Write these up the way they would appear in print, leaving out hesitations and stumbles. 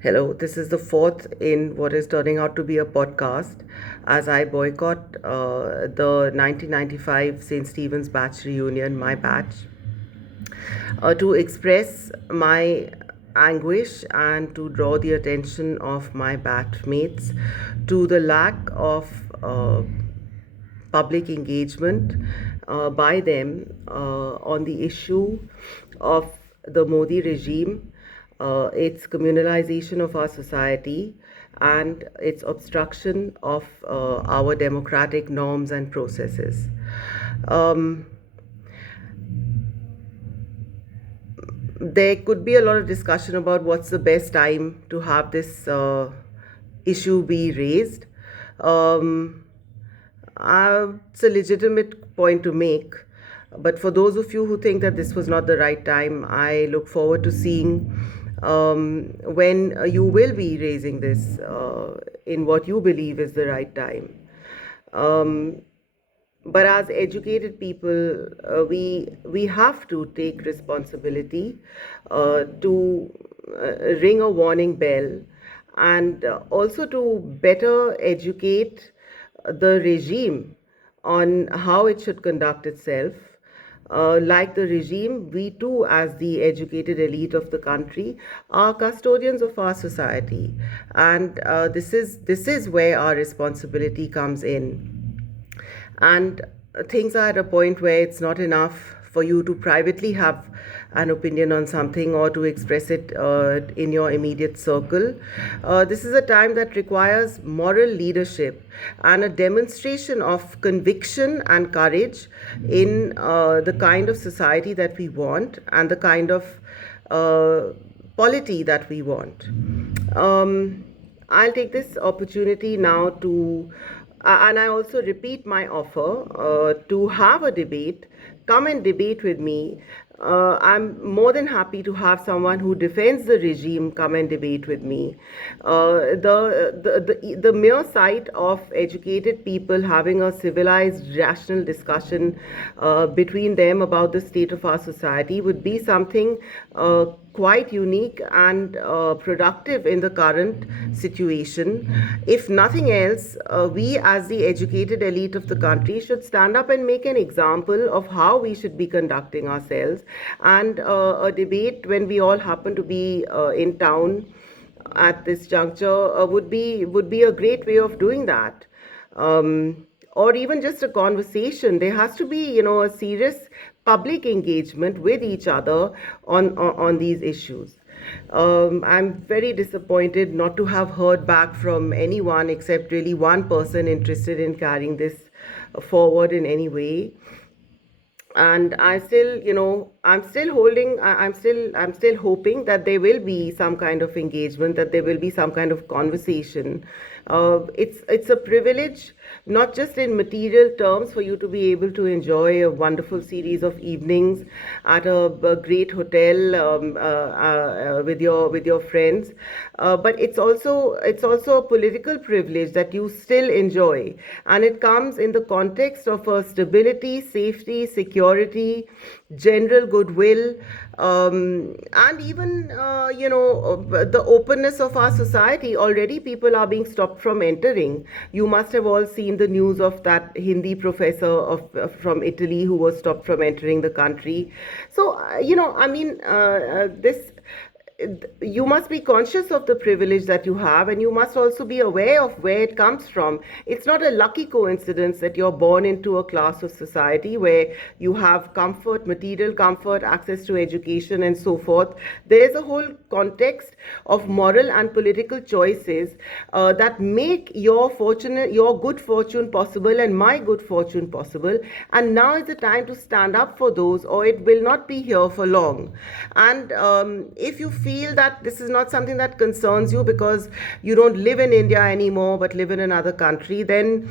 Hello, this is the fourth in what is turning out to be a podcast as I boycott the 1995 St. Stephen's batch reunion, my batch, to express my anguish and to draw the attention of my batchmates to the lack of public engagement by them on the issue of the Modi regime, its communalization of our society, and its obstruction of our democratic norms and processes. Um, there could be a lot of discussion about what's the best time to have this issue be raised. Um, it's a legitimate point to make. But for those of you who think that this was not the right time, I look forward to seeing when you will be raising this in what you believe is the right time. Um, but as educated people, we have to take responsibility to ring a warning bell, and also to better educate the regime on how it should conduct itself. Like the regime, we too, as the educated elite of the country, are custodians of our society, and this is where our responsibility comes in. And things are at a point where it's not enough for you to privately have an opinion on something or to express it in your immediate circle. This is a time that requires moral leadership and a demonstration of conviction and courage in the kind of society that we want and the kind of polity that we want. I'll take this opportunity now to, and I also repeat my offer to have a debate. Come and debate with me. I'm more than happy to have someone who defends the regime come and debate with me. The mere sight of educated people having a civilized, rational discussion between them about the state of our society would be something quite unique and productive in the current situation. If nothing else, we as the educated elite of the country should stand up and make an example of how we should be conducting ourselves. And a debate when we all happen to be in town at this juncture would be a great way of doing that. Or even just a conversation. There has to be, a serious public engagement with each other on these issues. I'm very disappointed not to have heard back from anyone except really one person interested in carrying this forward in any way. And I still, I'm still holding, I'm still hoping that there will be some kind of engagement, that there will be some kind of conversation. It's a privilege, not just in material terms, for you to be able to enjoy a wonderful series of evenings at a great hotel with your friends, but it's also a political privilege that you still enjoy, and it comes in the context of a stability, safety, security, general goodwill, and even the openness of our society. Already people are being stopped from entering. You must have all seen the news of that Hindi professor from Italy who was stopped from entering the country. So this, you must be conscious of the privilege that you have, and you must also be aware of where it comes from. It's not a lucky coincidence that you're born into a class of society where you have comfort, material comfort, access to education, and so forth. There is a whole context of moral and political choices that make your good fortune possible and my good fortune possible. And now is the time to stand up for those, or it will not be here for long. And if you feel that this is not something that concerns you because you don't live in India anymore but live in another country, then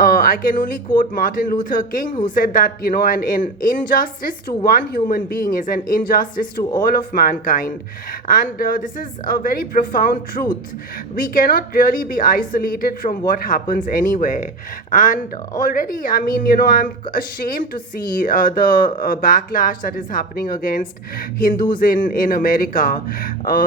I can only quote Martin Luther King, who said that, an injustice to one human being is an injustice to all of mankind. And this is a very profound truth. We cannot really be isolated from what happens anywhere. And already, I'm ashamed to see the backlash that is happening against Hindus in America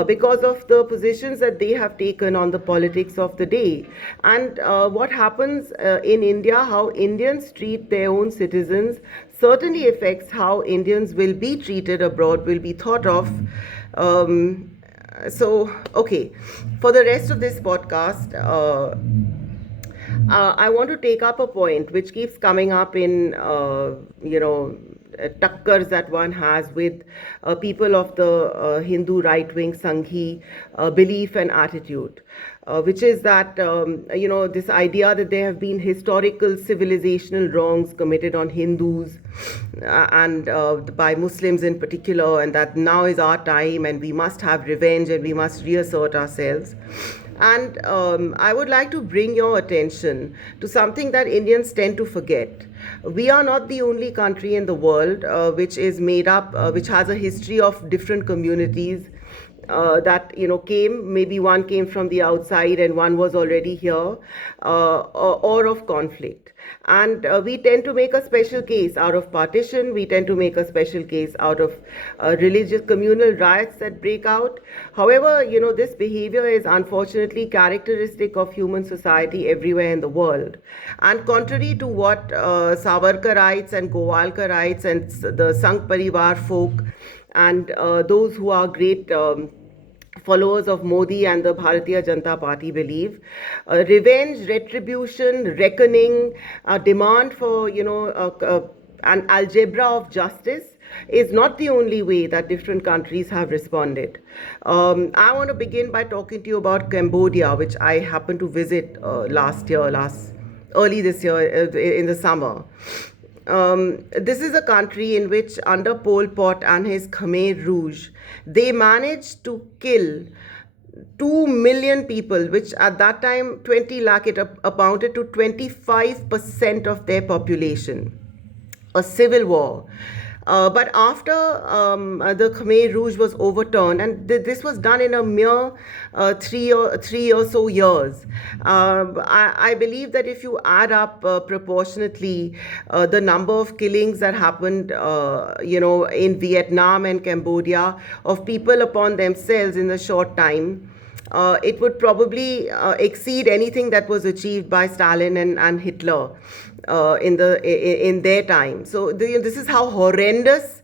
because of the positions that they have taken on the politics of the day. And what happens in India, how Indians treat their own citizens, certainly affects how Indians will be treated abroad, will be thought of. Okay, for the rest of this podcast, I want to take up a point which keeps coming up in, tuckers that one has with people of the Hindu right wing Sanghi belief and attitude. Which is that, this idea that there have been historical civilizational wrongs committed on Hindus and by Muslims in particular, and that now is our time and we must have revenge and we must reassert ourselves. And I would like to bring your attention to something that Indians tend to forget. We are not the only country in the world which is made up, which has a history of different communities that came. Maybe one came from the outside and one was already here, or of conflict. And we tend to make a special case out of partition. We tend to make a special case out of religious communal riots that break out. However, this behavior is unfortunately characteristic of human society everywhere in the world. And contrary to what Savarkarites and Govalkarites and the Sangh Parivar folk and those who are great followers of Modi and the Bharatiya Janata Party believe, revenge, retribution, reckoning, demand for an algebra of justice is not the only way that different countries have responded. I want to begin by talking to you about Cambodia, which I happened to visit early this year in the summer. This is a country in which, under Pol Pot and his Khmer Rouge, they managed to kill 2 million people, which at that time 20 lakh, it amounted to 25% of their population. A civil war. But after the Khmer Rouge was overturned, and this was done in a mere three or so years, I believe that if you add up proportionately the number of killings that happened, in Vietnam and Cambodia of people upon themselves in a short time, it would probably exceed anything that was achieved by Stalin and Hitler in their time. So this is how horrendous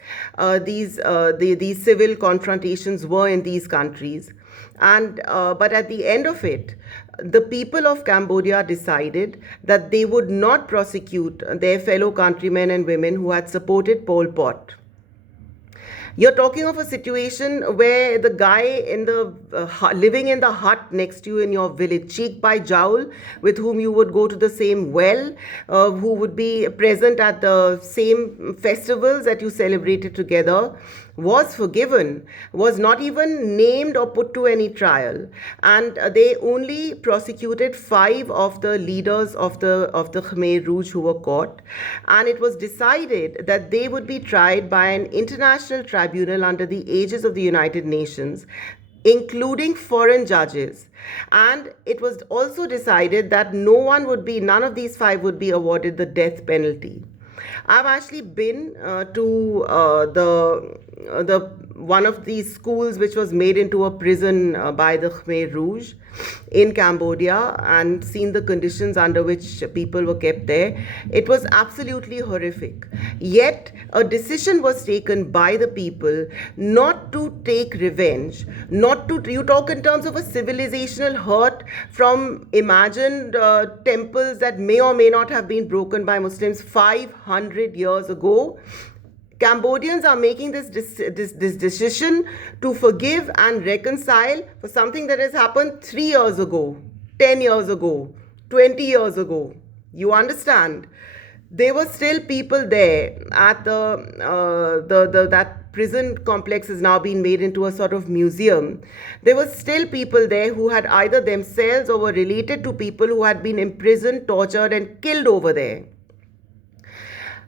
these civil confrontations were in these countries. And but at the end of it, the people of Cambodia decided that they would not prosecute their fellow countrymen and women who had supported Pol Pot. You're talking of a situation where the guy in the living in the hut next to you in your village, cheek by jowl, with whom you would go to the same well, who would be present at the same festivals that you celebrated together, was forgiven, was not even named or put to any trial, and they only prosecuted 5 of the leaders of the Khmer Rouge who were caught, and it was decided that they would be tried by an international tribunal under the aegis of the United Nations, including foreign judges. And it was also decided that none of these 5 would be awarded the death penalty. I've actually been to the one of these schools which was made into a prison by the Khmer Rouge in Cambodia, and seen the conditions under which people were kept there. It was absolutely horrific. Yet a decision was taken by the people not to take revenge, you talk in terms of a civilizational hurt from imagined temples that may or may not have been broken by Muslims 500 years ago. Cambodians are making this decision to forgive and reconcile for something that has happened 3 years ago, 10 years ago, 20 years ago. You understand? there were still people there at the that prison complex has now been made into a sort of museum. There were still people there who had either themselves or were related to people who had been imprisoned, tortured, and killed over there.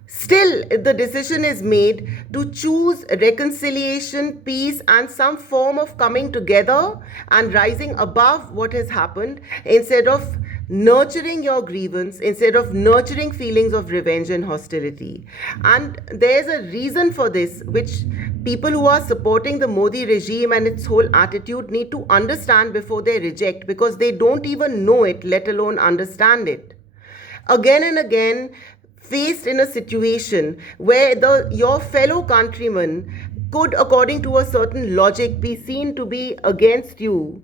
Still, the decision is made to choose reconciliation, peace, and some form of coming together and rising above what has happened instead of nurturing your grievance, instead of nurturing feelings of revenge and hostility. And there's a reason for this, which people who are supporting the Modi regime and its whole attitude need to understand before they reject, because they don't even know it, let alone understand it. Again and again, faced in a situation where your fellow countrymen could, according to a certain logic, be seen to be against you,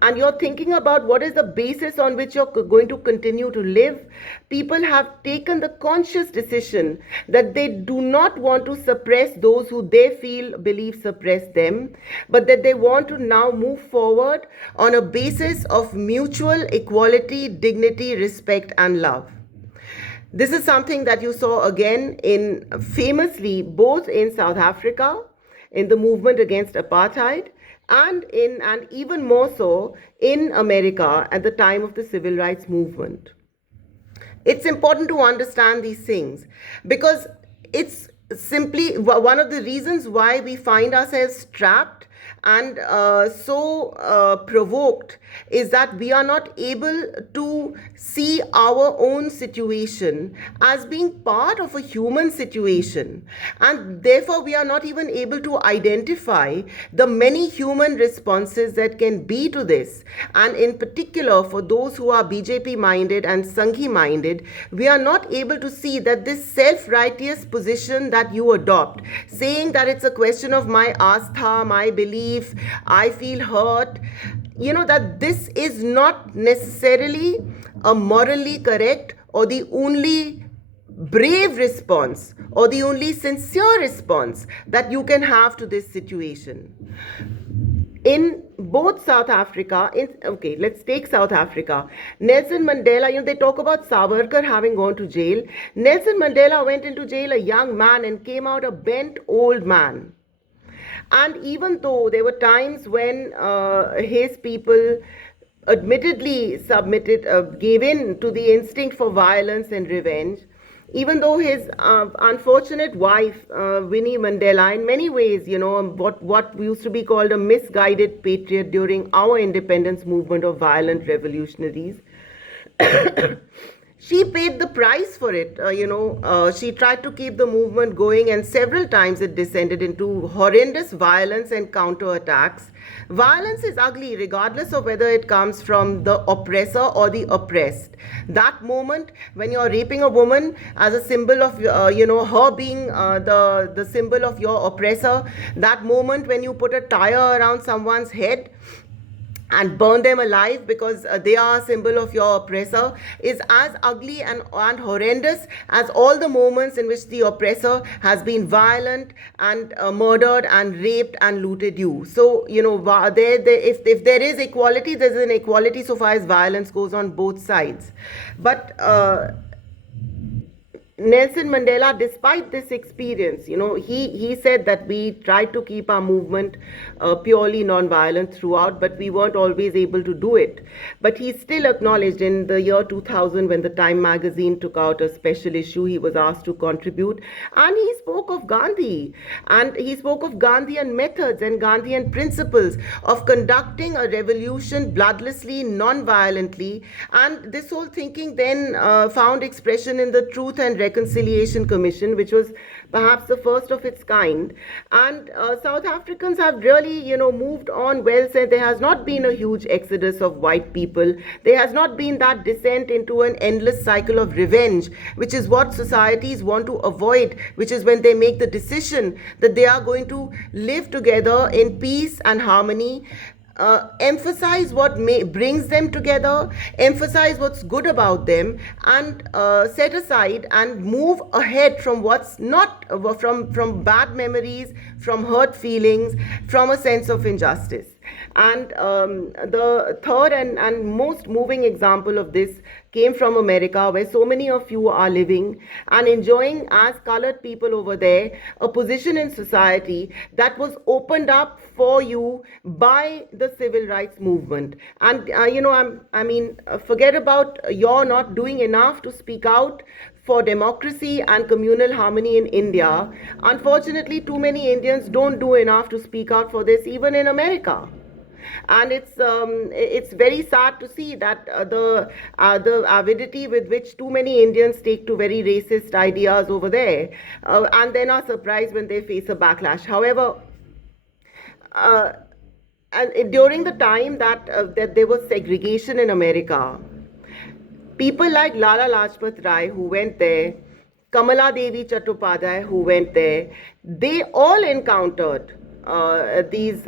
and you're thinking about what is the basis on which you're going to continue to live, people have taken the conscious decision that they do not want to suppress those who they believe suppress them, but that they want to now move forward on a basis of mutual equality, dignity, respect, and love. This is something that you saw again in famously both in South Africa in the movement against apartheid, and even more so in America at the time of the civil rights movement. It's important to understand these things because it's simply one of the reasons why we find ourselves trapped and provoked is that we are not able to see our own situation as being part of a human situation, and therefore we are not even able to identify the many human responses that can be to this. And in particular, for those who are BJP minded and Sanghi minded, we are not able to see that this self-righteous position that you adopt, saying that it's a question of my astha, my belief, I feel hurt, that this is not necessarily a morally correct or the only brave response or the only sincere response that you can have to this situation. In both South Africa, let's take South Africa. Nelson Mandela, they talk about Savarkar having gone to jail. Nelson Mandela went into jail a young man and came out a bent old man. And even though there were times when his people admittedly gave in to the instinct for violence and revenge, even though his unfortunate wife, Winnie Mandela, in many ways, what used to be called a misguided patriot during our independence movement of violent revolutionaries, she paid the price for it. She tried to keep the movement going, and several times it descended into horrendous violence and counterattacks. Violence is ugly, regardless of whether it comes from the oppressor or the oppressed. That moment when you're raping a woman as a symbol of, her being the symbol of your oppressor, that moment when you put a tire around someone's head and burn them alive because they are a symbol of your oppressor, is as ugly and horrendous as all the moments in which the oppressor has been violent and murdered and raped and looted you. So, if there is equality, there's an equality so far as violence goes on both sides. But Nelson Mandela, despite this experience, he said that we tried to keep our movement purely non-violent throughout, but we weren't always able to do it. But he still acknowledged in the year 2000, when the Time magazine took out a special issue, he was asked to contribute, and he spoke of Gandhi, and he spoke of Gandhian methods and Gandhian principles of conducting a revolution bloodlessly, non-violently, and this whole thinking then found expression in the Truth and Reconciliation Commission, which was perhaps the first of its kind. And South Africans have really, moved on well. Said there has not been a huge exodus of white people. There has not been that descent into an endless cycle of revenge, which is what societies want to avoid, which is when they make the decision that they are going to live together in peace and harmony. Emphasize what brings them together, emphasize what's good about them, and set aside and move ahead from what's not, from bad memories, from hurt feelings, from a sense of injustice. And the third and most moving example of this came from America, where so many of you are living and enjoying, as colored people over there, a position in society that was opened up for you by the civil rights movement. And forget about you're not doing enough to speak out for democracy and communal harmony in India. Unfortunately, too many Indians don't do enough to speak out for this, even in America. And it's very sad to see that the avidity with which too many Indians take to very racist ideas over there, and then are surprised when they face a backlash. However, uh, and during the time that there was segregation in America, people like Lala Lajpat Rai, who went there, Kamala Devi Chattopadhyay, who went there, they all encountered these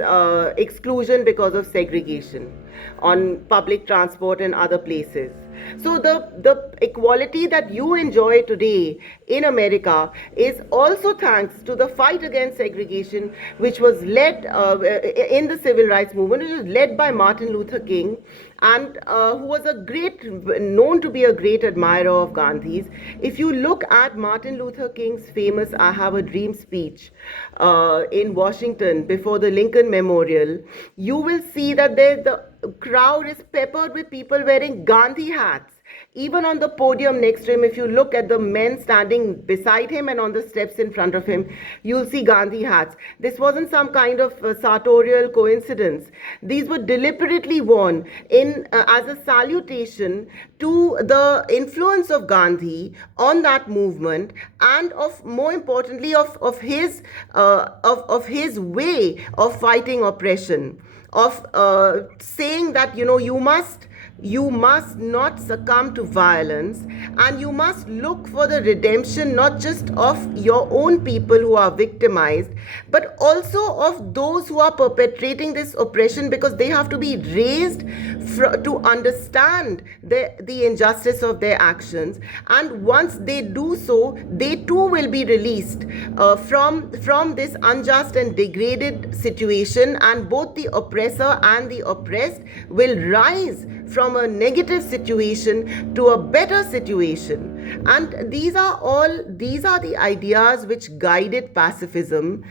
exclusion because of segregation on public transport and other places. So the equality that you enjoy today in America is also thanks to the fight against segregation, which was led in the civil rights movement, which was led by Martin Luther King, and who was known to be a great admirer of Gandhi's. If you look at Martin Luther King's famous "I Have a Dream" speech in Washington before the Lincoln Memorial, you will see that the crowd is peppered with people wearing Gandhi hats. Even on the podium next to him, if you look at the men standing beside him and on the steps in front of him, you'll see Gandhi hats. This wasn't some kind of sartorial coincidence. These were deliberately worn as a salutation to the influence of Gandhi on that movement, and more importantly of his way of fighting oppression, of saying that you must not succumb to violence, and you must look for the redemption not just of your own people who are victimized, but also of those who are perpetrating this oppression, because they have to be raised to understand the injustice of their actions. And once they do so, they too will be released from this unjust and degraded situation, and both the oppressor and the oppressed will rise from a negative situation to a better situation. And these are the ideas which guided pacifism.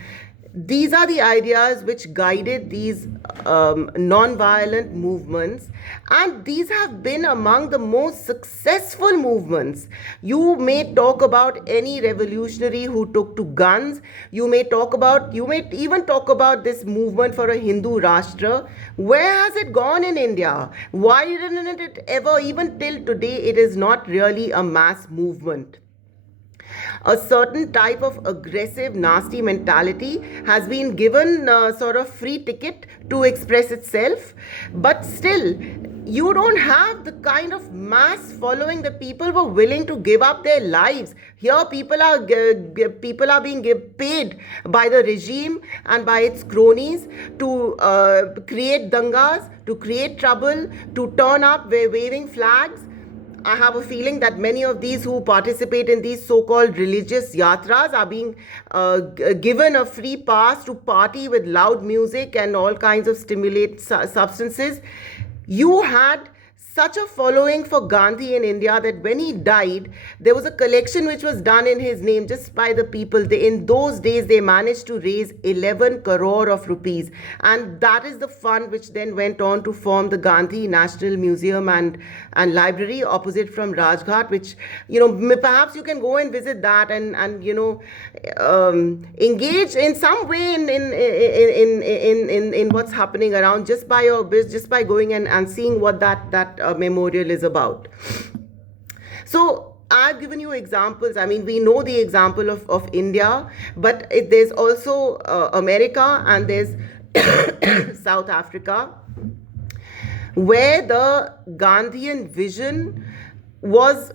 These are the ideas which guided these non-violent movements, and these have been among the most successful movements. You may talk about any revolutionary who took to guns. You may even talk about this movement for a Hindu Rashtra. Where has it gone in India? Why didn't it ever, even till today, it is not really a mass movement? A certain type of aggressive, nasty mentality has been given sort of free ticket to express itself, but still, you don't have the kind of mass following that people were willing to give up their lives. Here, people are being paid by the regime and by its cronies to create dangas, to create trouble, to turn up waving flags. I have a feeling that many of these who participate in these so-called religious yatras are being given a free pass to party with loud music and all kinds of stimulant substances. You had such a following for Gandhi in India that when he died, there was a collection which was done in his name just by the people. In those days, they managed to raise 11 crore of rupees. And that is the fund which then went on to form the Gandhi National Museum and Library opposite from Rajghat, which, perhaps you can go and visit that and engage in some way in what's happening around just by going and seeing what that memorial is about. So I've given you examples. I mean, we know the example of India, but there's also America, and there's South Africa, where the Gandhian vision was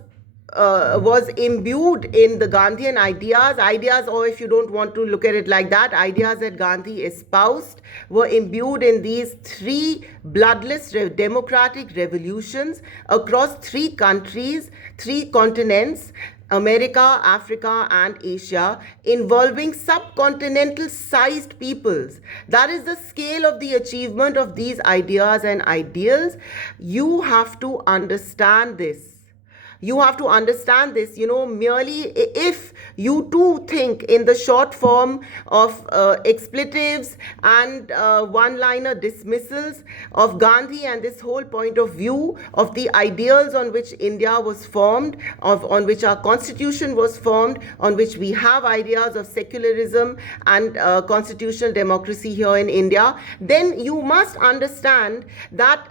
imbued in the Gandhian ideas, or if you don't want to look at it like that, ideas that Gandhi espoused were imbued in these 3 bloodless democratic revolutions across 3 countries, 3 continents, America, Africa, and Asia, involving subcontinental sized peoples. That is the scale of the achievement of these ideas and ideals. You have to understand this. You have to understand this, merely if you too think in the short form of expletives and one liner dismissals of Gandhi and this whole point of view of the ideals on which India was formed, on which our constitution was formed, on which we have ideas of secularism and constitutional democracy here in India, then you must understand that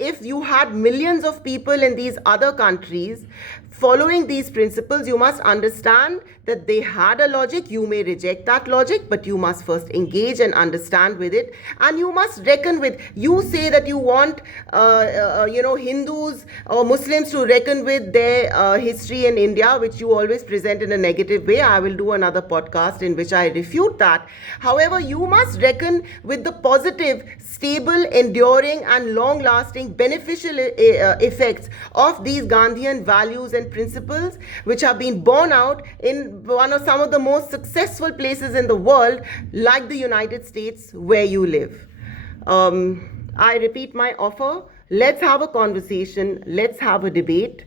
if you had millions of people in these other countries following these principles, you must understand that they had a logic. You may reject that logic, but you must first engage and understand with it. And you must reckon with, you say that you want, Hindus or Muslims to reckon with their history in India, which you always present in a negative way. I will do another podcast in which I refute that. However, you must reckon with the positive, stable, enduring, and long-lasting beneficial effects of these Gandhian values and principles, which have been borne out in one of some of the most successful places in the world, like the United States, where you live. I repeat my offer. Let's have a conversation. Let's have a debate.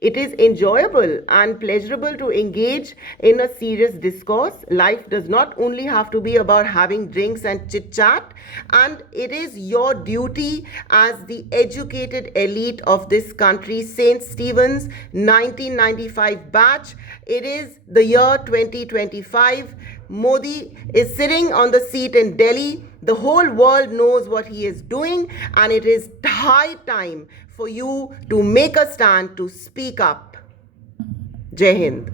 It is enjoyable and pleasurable to engage in a serious discourse. Life does not only have to be about having drinks and chit chat, and it is your duty as the educated elite of this country, St. Stephen's 1995 batch. It is the year 2025. Modi is sitting on the seat in Delhi. The whole world knows what he is doing, and it is high time for you to make a stand, to speak up. Jai Hind.